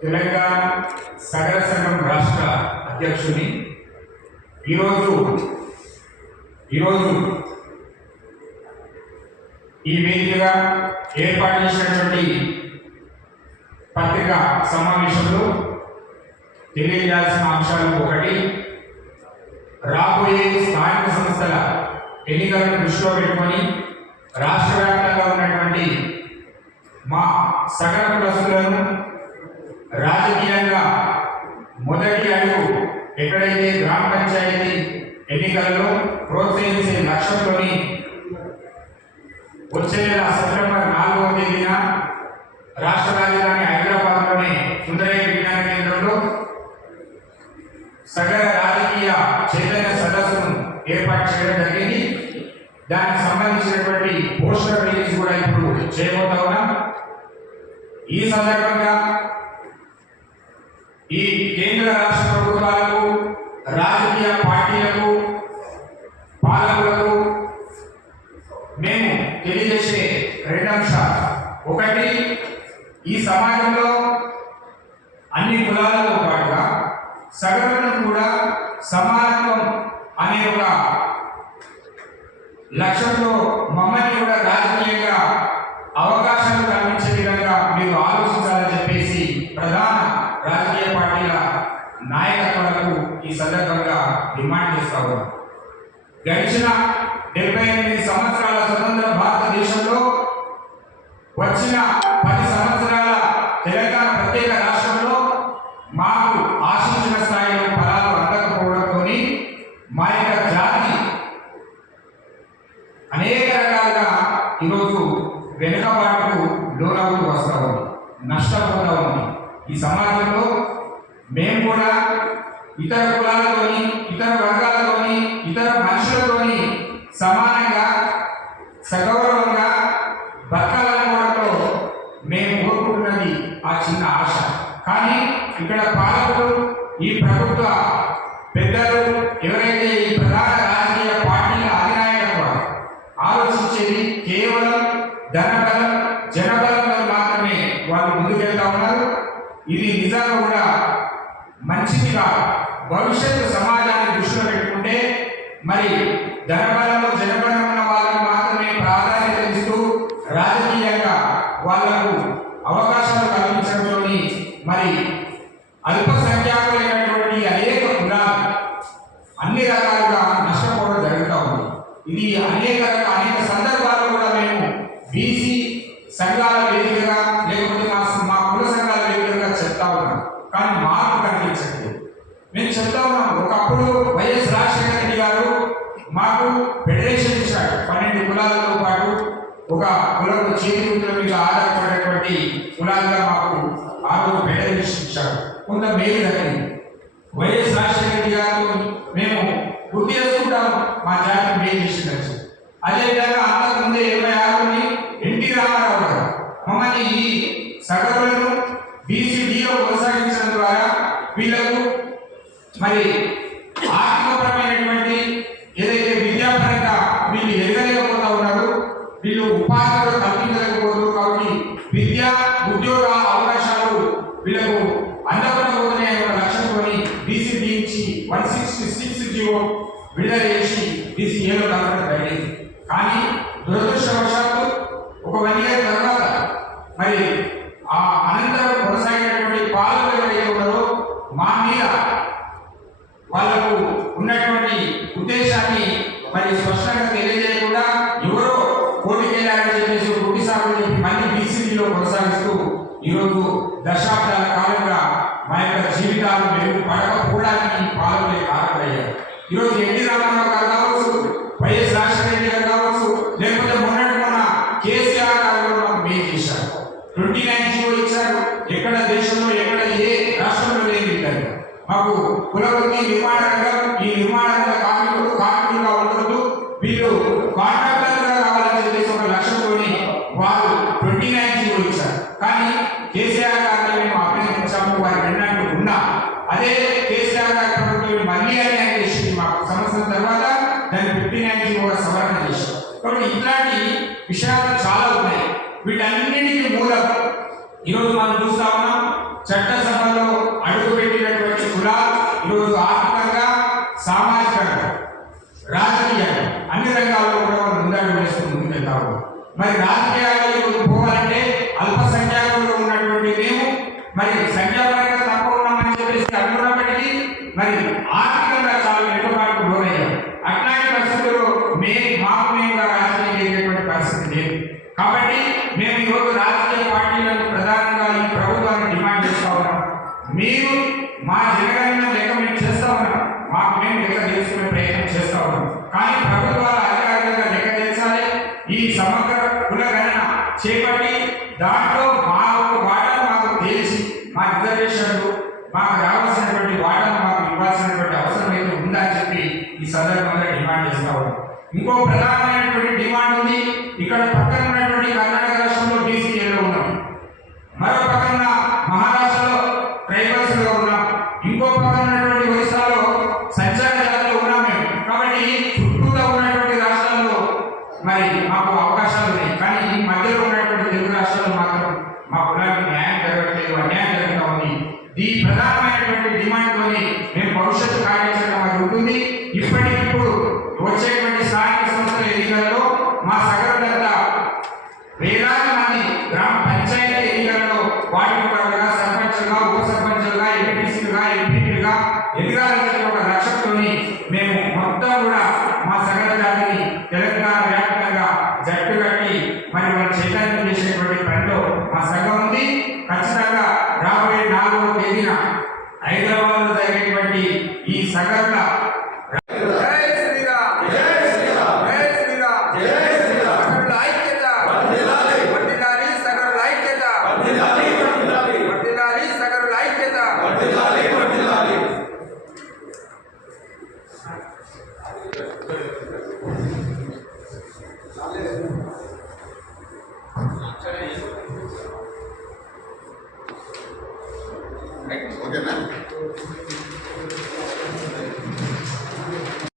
తెలంగాణ సగర సంఘం రాష్ట్ర అధ్యక్షుని ఈరోజు ఈ వేదికగా ఏర్పాటు చేసినటువంటి పత్రికా సమావేశంలో తెలియజేయాల్సిన అంశాలు ఒకటి, రాబోయే స్థానిక సంస్థల ఎన్నికలను దృష్టిలో పెట్టుకొని రాష్ట్ర వ్యాప్తంగా ఉన్నటువంటి మా సగర కులస్తులను రాజకీయంగా మొదటి అడుగు ఎక్కడైతే గ్రామ పంచాయతీ ఎన్నికల్లో ప్రోత్సహించే లక్ష్యంతోని వచ్చే నెల సెప్టెంబర్ 4వ తేదీన రాష్ట్ర రాజధాని హైదరాబాద్లోని సుందరయ్య విజ్ఞాన కేంద్రంలో సగర రాజకీయ చైతన్య సదస్సును ఏర్పాటు చేయడం జరిగింది. దానికి సంబంధించినటువంటి పోస్టర్ రిలీజ్ కూడా ఇప్పుడు చేయబోతా ఉన్నాం. ఈ సందర్భంగా ఈ కేంద్ర రాష్ట్ర ప్రభుత్వాలకు, రాజకీయ పార్టీలకు, పాలకులకు మేము తెలియజేసే రెండు అంశాలు. ఒకటి, ఈ సమాజంలో అన్ని కులాలతో పాటుగా సగరులను కూడా సమానత్వం అనే ఒక లక్ష్యంతో మమ్మల్ని కూడా రాజకీయంగా అవకాశాలు కల్పించే విధంగా మీరు ఆలోచించాలని చెప్పేసి ప్రధాన రాజకీయ పార్టీల నాయకత్వాలకు ఈ సందర్భంగా డిమాండ్ చేస్తా ఉన్నాం. గడిచిన 78 సంవత్సరాల స్వతంత్ర భారతదేశంలో వచ్చిన 10 సంవత్సరాల తెలంగాణ ప్రత్యేక రాష్ట్రంలో మాకు ఆశించిన స్థాయిలో ఫలాలు అందకపోవడంతో మా యొక్క జాతి అనేక రకాలుగా ఈరోజు వెనుకబాటుకు లోనవుతూ వస్తూ ఉంది, నష్టపోతూ ఉంది. ఈ సమాజంలో మేము కూడా ఇతర కులాలతోని, ఇతర వర్గాలతోని, ఇతర మనుషులతోని సమానంగా సగౌరవంగా బతకాలనుకోవడంలో మేము కోరుకుంటున్నది ఆ చిన్న ఆశ. కానీ ఇక్కడ పాలకులు, ఈ ప్రభుత్వ పెద్దలు ఎవరైతే ఈ ప్రధాన రాజకీయ పార్టీల అధినాయకత్వాలు ఆలోచించేది కేవలం ధనబలం, జనబలంలో మాత్రమే వాళ్ళు ముందుకెళ్తా ఉన్నారు. ఇది నిజంగా కూడా మంచిది కాదు. భవిష్యత్తు సమాజాన్ని దృష్టిలో పెట్టుకుంటే మరి ధనబలంలో, జనబలం ఉన్న వాళ్ళకు మాత్రమే ప్రాధాన్యత ఇస్తూ రాజకీయంగా వాళ్లకు అవకాశాలు కల్పించడంతో మరి అల్పసంఖ్యాకులైనటువంటి అనేక కులాలు అన్ని రకాలుగా నష్టపోవడం జరుగుతూ ఉంది. ఇది అనేక సందర్భాల్లో కూడా మేము బీసీ సంఘాల వేదికగా లేకపోతే మా కుల సంఘాల వేదికగా చెప్తా ఉన్నాం. కానీ మార్పు కనిపించట్లేదు. మేము చెప్తా ఉన్నాం, ఒకప్పుడు వైఎస్ రాజశేఖర రెడ్డి గారు మాకు ఫెడరేషన్ ఇచ్చాడు. 12 కులాలతో పాటు ఒక కులం చేతివృత్తుల మీద ఆధారపడేటువంటి కులాలుగా మాకు ఆ రోజు ఫెడరేషన్ ఇచ్చాడు. కొంత మేలు జరిగింది. వైఎస్ రాజశేఖర రెడ్డి గారు మేము గుర్తు చేసుకుంటాం మా జాతికి మేలు చేసినట్టు. అదేవిధంగా అంతకుముందే 26 ఎన్టీ రామారావు గారు మమ్మల్ని ఈ సగరులను బీసీడీలో కొనసాగించడం ద్వారా వీళ్ళకు మరి ఆర్థికపరమైనటువంటి ఏదైతే విద్యాపరంగా వీళ్ళు ఎదగలేకపోతా ఉన్నారు, వీళ్ళు ఉపాధులు కల్పించలేకపోతారు. కాబట్టి విద్యా ఉద్యోగ అవకాశాలు వీళ్ళకు అందకపోతున్నాయి అనే లక్ష్యంతో బీసీడీ నుంచి 166 జీవో విడుదల చేసి బీసీఏలో కలపడం జరిగింది. కానీ దురదృష్టవశాత్తు ఒక 1 year తర్వాత మరి ఆ అనంతరం కొనసాగినటువంటి పాలకులు ఎవరైతే ఉన్నారో మా మీద వాళ్ళకు ఉన్నటువంటి ఉద్దేశాన్ని మరి స్పష్టంగా తెలియజేయకుండా ఎవరో కోటికేయాలని చెప్పేసి గుడ్డి సాగులు చెప్పి మళ్ళీ బీసీడీలో కొనసాగిస్తూ ఈరోజు దశాబ్దాల కాలంగా మా యొక్క జీవితాలు మెరుగుపడకపోవడానికి పాలకులే కారణమయ్యారు. ఈరోజు ఎన్టీ రామారావు గారు కావచ్చు, వైఎస్ రాజశేఖర రెడ్డి గారు కావచ్చు, లేకపోతే మొన్న కేసీఆర్ గారు మాకు మేలు చేశారు. 29 జీవో ఇచ్చారు. ఎక్కడ దేశంలో ఎక్కడ ఏ రాష్ట్రంలో లేని విధంగా మాకు కులవృత్తి నిర్మాణ రంగం, ఈ నిర్మాణ రంగ కార్మికులుగా ఉండదు, వీళ్ళు కాంట్రాక్టర్గా రావాలని చెప్పేసి ఒక లక్ష్యంతో వారు 29 జీవో ఇచ్చారు. కానీ కేసీఆర్ గారిని మేము అభినందించాము, వారి వెన్నట్టు ఉన్నా. అదే కేసీఆర్ గారి ప్రభుత్వం మళ్ళీ అన్యాయం చేసింది. మాకు సంవత్సరం తర్వాత దాన్ని 59 జీవో సవరణ చేశారు. కాబట్టి ఇట్లాంటి విషయాలు చాలా ఉన్నాయి. వీటన్నిటికీ మూలం ఈరోజు మనం చూస్తా ఉన్నాం. చట్టసభలో అడుగుపెట్టినటువంటి కులాలు ఈరోజు ఆర్థికంగా, సామాజికంగా, రాజకీయంగా అన్ని రంగాల్లో కూడా వాళ్ళు ముందడుగు వేస్తూ ముందుకెళ్తారు. మరి రాజకీయాల్లో పోవాలంటే అల్పసంఖ్యాకుల్లో ఉన్నటువంటి మేము మరి సంఖ్యాపరంగా తక్కువ ఉన్నామని చెప్పేసి అనుకున్నప్పటికీ మరి ఆర్థికంగా చాలా వెనుకబాటుకు లోనయ్యాం. అట్లాంటి పరిస్థితుల్లో మాకు మేముగా రాజకీయం చేసేటువంటి పరిస్థితి లేదు. కాబట్టి మేము ఈరోజు రాజకీయ పార్టీలను ప్రధానంగా ఈ ప్రభుత్వాన్ని డిమాండ్ చేస్తా ఉన్నాం. మీరు మా జనగణన లెక్క మేము చేస్తా ఉన్నాం, మాకు మేము లెక్క తెలుసుకునే ప్రయత్నం చేస్తా ఉన్నాం. కానీ ప్రభుత్వాలు అధికారికంగా లెక్క తెలుసాలి. ఈ సమగ్ర కుల గణన చేపట్టి దాంట్లో మా వాటాను మాకు తెలిసి మా రిజర్వేషన్లు మాకు రావాల్సినటువంటి వాటాను మాకు ఇవ్వాల్సినటువంటి అవసరం అయితే ఉందని చెప్పి ఈ సందర్భంగా డిమాండ్ చేస్తా ఉన్నాం. ఇంకో ప్రధానమైనటువంటి డిమాండ్ ఉంది. ఇక్కడ పక్కన ఉన్నటువంటి కర్ణాటక రాష్ట్రంలో బీసీఏలో ఉన్నాం, మరో పక్కన మహారాష్ట్రలో ట్రైబల్స్ లో ఉన్నాం, ఇంకో పక్కన ఉన్నటువంటి ఒరిస్సాలో సంచార జాతిలో ఉన్నాం మేము. కాబట్టి చుట్టూతో ఉన్నటువంటి రాష్ట్రాల్లో మరి మాకు అవకాశాలు ఉన్నాయి. కానీ ఈ మధ్యలో ఉన్నటువంటి తెలుగు రాష్ట్రాల్లో మాత్రం మా కులానికి న్యాయం జరగట్లేదు, అన్యాయం జరుగుతూ ఉంది. ఈ ప్రధానమైనటువంటి డిమాండ్తోని మేము భవిష్యత్తు కార్యాచరణ మరి ఉంటుంది. ఇప్పటికిప్పుడు వచ్చేటువంటి స్థానిక సంస్థల ఎన్నికల్లో మా సగరులంతా వేలాది మంది గ్రామ పంచాయతీ ఎన్నికల్లో వార్డు మెంబర్లుగా, సర్పంచులుగా, ఉప సర్పంచులుగా, ఎంపీసీలుగా, ఎంపీపీలుగా ఎదగాలని ఒక లక్ష్యంతోని మేము మొత్తం కూడా మా సగర జాతిని తెలంగాణ వ్యాప్తంగా జట్టు కట్టి మరి మన చైతన్యం చేసేటువంటి పనిలో మా సంఘం ఉంది. ఖచ్చితంగా రాబోయే 4వ తేదీన హైదరాబాద్లో జరిగేటువంటి ఈ సగర్ల ఓకేనా?